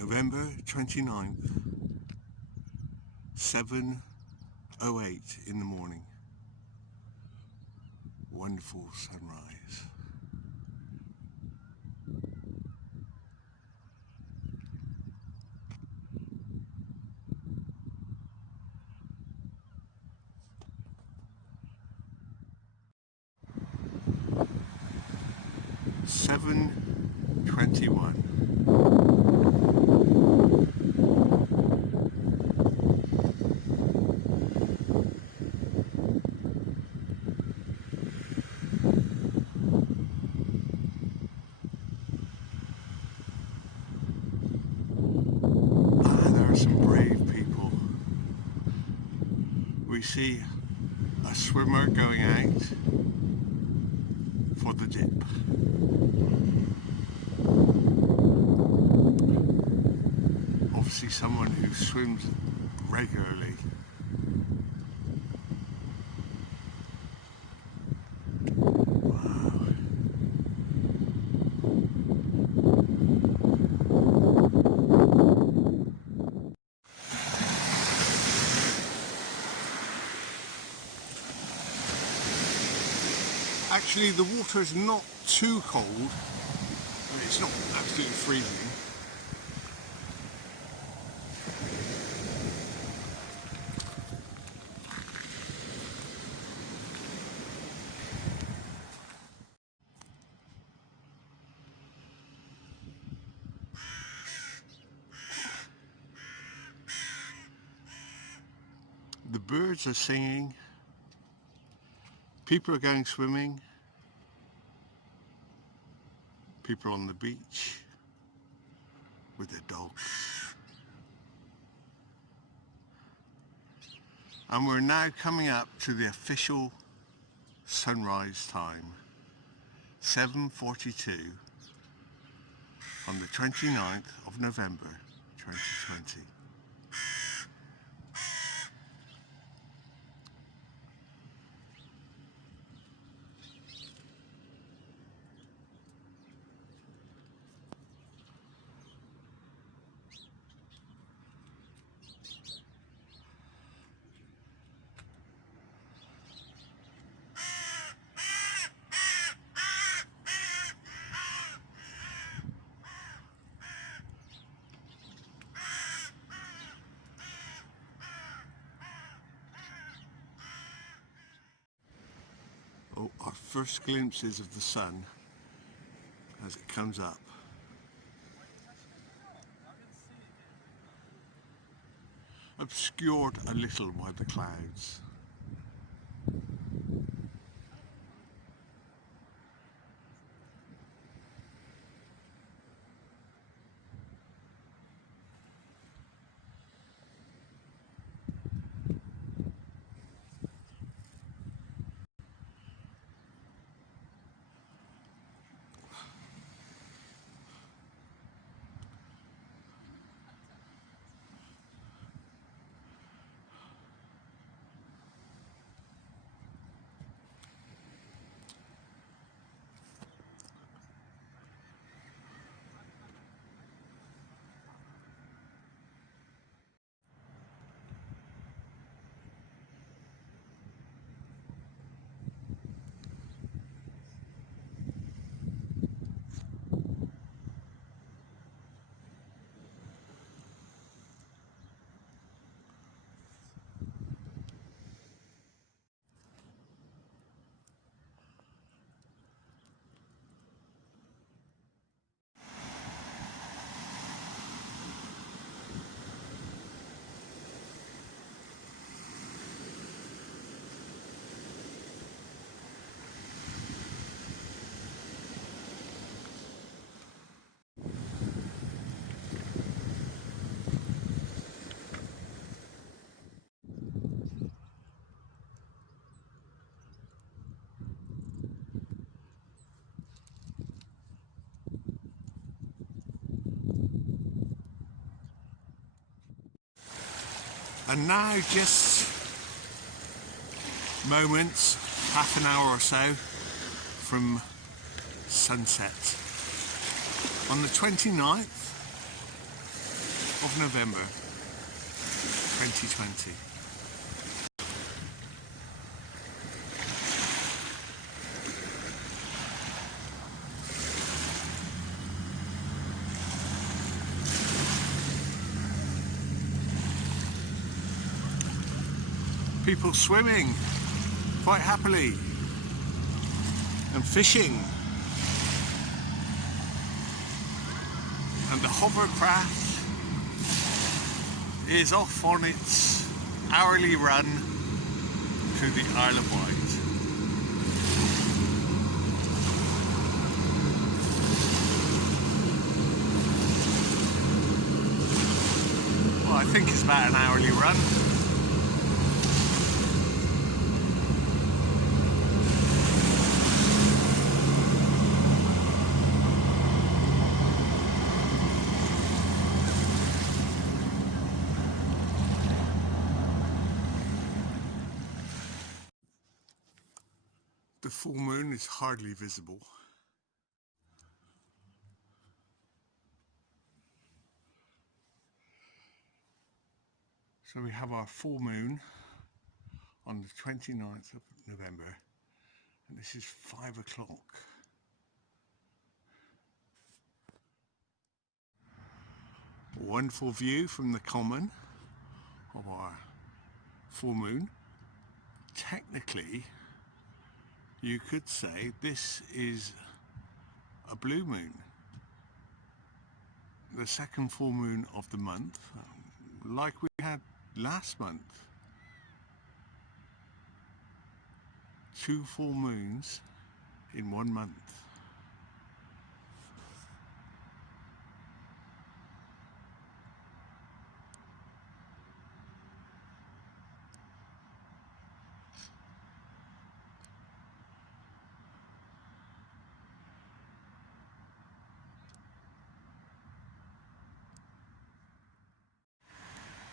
November 29th, 7:08 in the morning. Wonderful sunrise. (7:21). There are some brave people. We see a swimmer going out for the dip. Obviously someone who swims regularly. Wow. Actually, the water is not too cold, but it's not absolutely freezing. The birds are singing, people are going swimming, people on the beach with their dogs. And we're now coming up to the official sunrise time, 7:42 on the 29th of November 2020. Oh, our first glimpses of the sun as it comes up. Obscured a little by the clouds. And now, just moments, half an hour or so from sunset. On the 29th, of November 2020. People swimming quite happily and fishing, and the hovercraft is off on its hourly run to the Isle of Wight. Well, I think it's about an hourly run. The full moon is hardly visible. So we have our full moon on the 29th of November, and this is 5 o'clock. A wonderful view from the common of our full moon. Technically, you could say this is a blue moon, the second full moon of the month, like we had last month. 2 full moons in 1 month.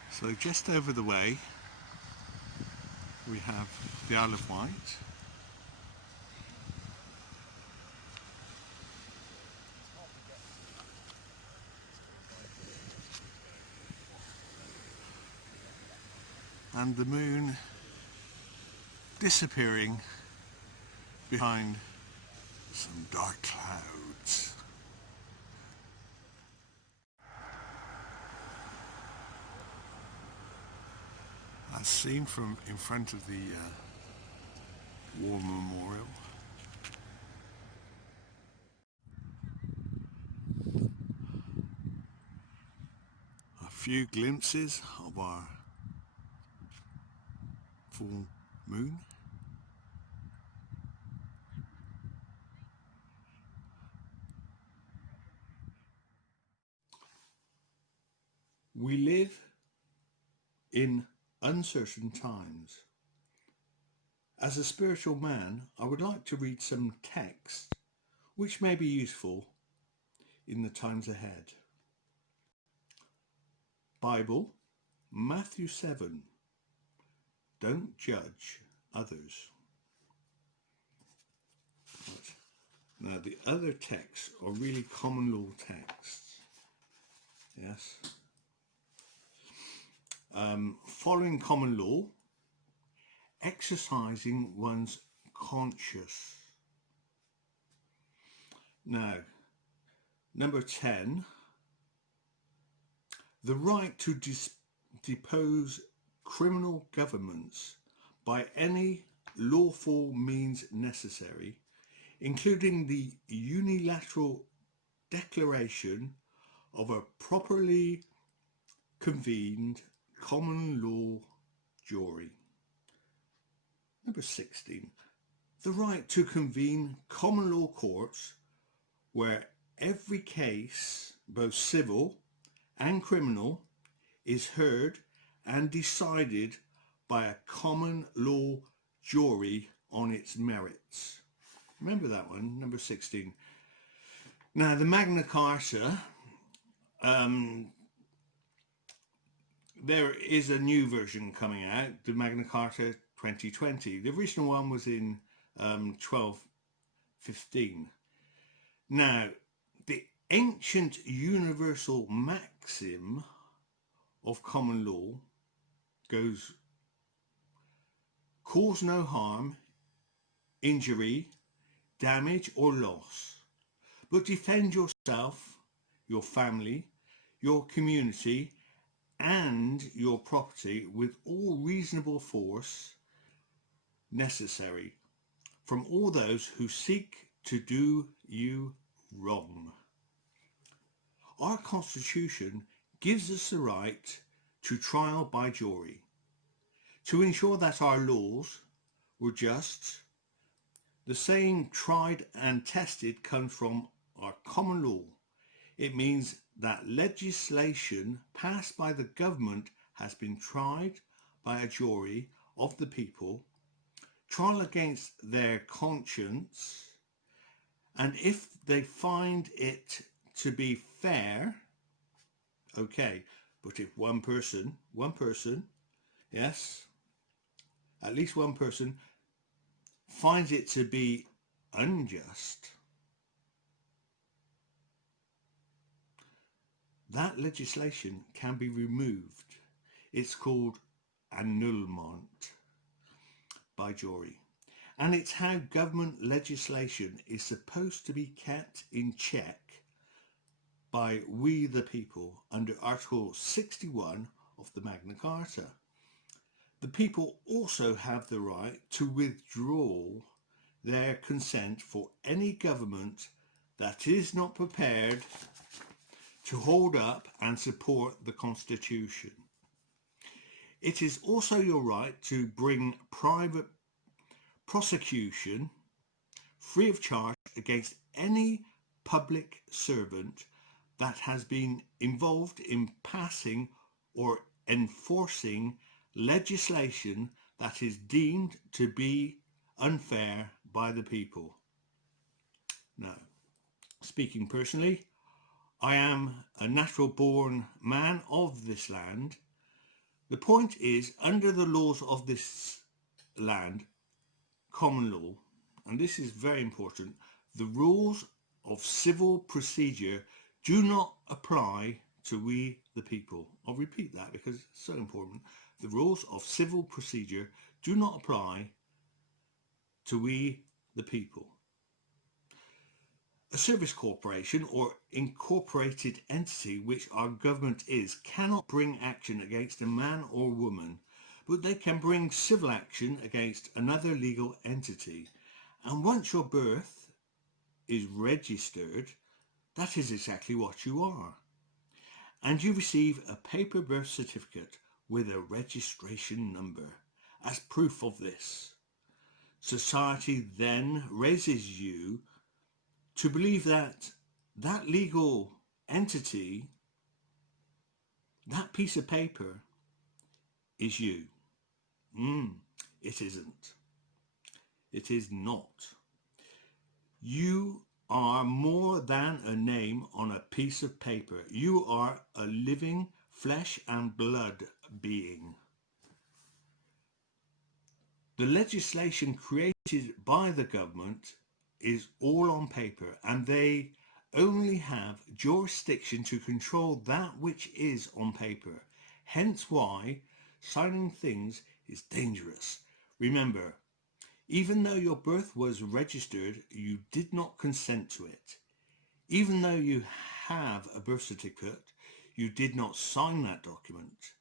So just over the way we have the Isle of Wight. And the moon disappearing behind some dark clouds. As seen from in front of the War Memorial. A few glimpses of our full moon. We live in uncertain times. As a spiritual man, I would like to read some text which may be useful in the times ahead. Bible, Matthew 7. Don't judge others. Now the other texts are really common law texts. Yes. Following common law, exercising one's conscience. Now, number 10, the right to depose criminal governments by any lawful means necessary, including the unilateral declaration of a properly convened common law jury. Number 16, the right to convene common law courts where every case, both civil and criminal, is heard and decided by a common law jury on its merits. Remember that one, number 16. Now the Magna Carta, there is a new version coming out, the Magna Carta 2020. The original one was in 1215. Now, the ancient universal maxim of common law goes, cause no harm, injury, damage or loss, but defend yourself, your family, your community and your property with all reasonable force necessary from all those who seek to do you wrong. Our Constitution gives us the right to trial by jury, to ensure that our laws were just. The saying tried and tested comes from our common law. It means that legislation passed by the government has been tried by a jury of the people, trial against their conscience, and if they find it to be fair, okay, but if one person, yes, at least one person finds it to be unjust, that legislation can be removed. It's called annulment by jury. And it's how government legislation is supposed to be kept in check by we the people under Article 61 of the Magna Carta. The people also have the right to withdraw their consent for any government that is not prepared to hold up and support the Constitution. It is also your right to bring private prosecution free of charge against any public servant that has been involved in passing or enforcing legislation that is deemed to be unfair by the people. Now, speaking personally, I am a natural born man of this land. The point is, under the laws of this land, common law, and this is very important, the rules of civil procedure do not apply to we the people. I'll repeat that because it's so important. The rules of civil procedure do not apply to we the people. A service corporation or incorporated entity, which our government is, cannot bring action against a man or woman, but they can bring civil action against another legal entity. And once your birth is registered, that is exactly what you are. And you receive a paper birth certificate with a registration number as proof of this. Society then raises you to believe that that legal entity, that piece of paper, is you. It isn't. It is not. You are more than a name on a piece of paper. You are a living flesh and blood being. The legislation created by the government is all on paper, and they only have jurisdiction to control that which is on paper. Hence why signing things is dangerous. Remember, even though your birth was registered, you did not consent to it. Even though you have a birth certificate, you did not sign that document.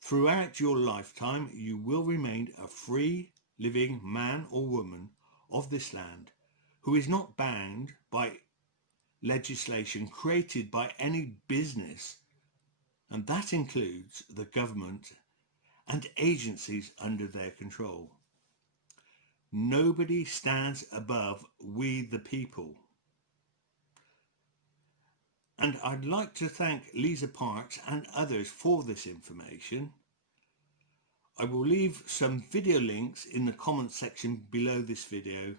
Throughout your lifetime, you will remain a free, living man or woman of this land who is not bound by legislation created by any business, and that includes the government and agencies under their control. Nobody stands above we the people. And I'd like to thank Lisa Parks and others for this information. I will leave some video links in the comment section below this video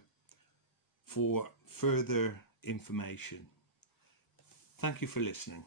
for further information. Thank you for listening.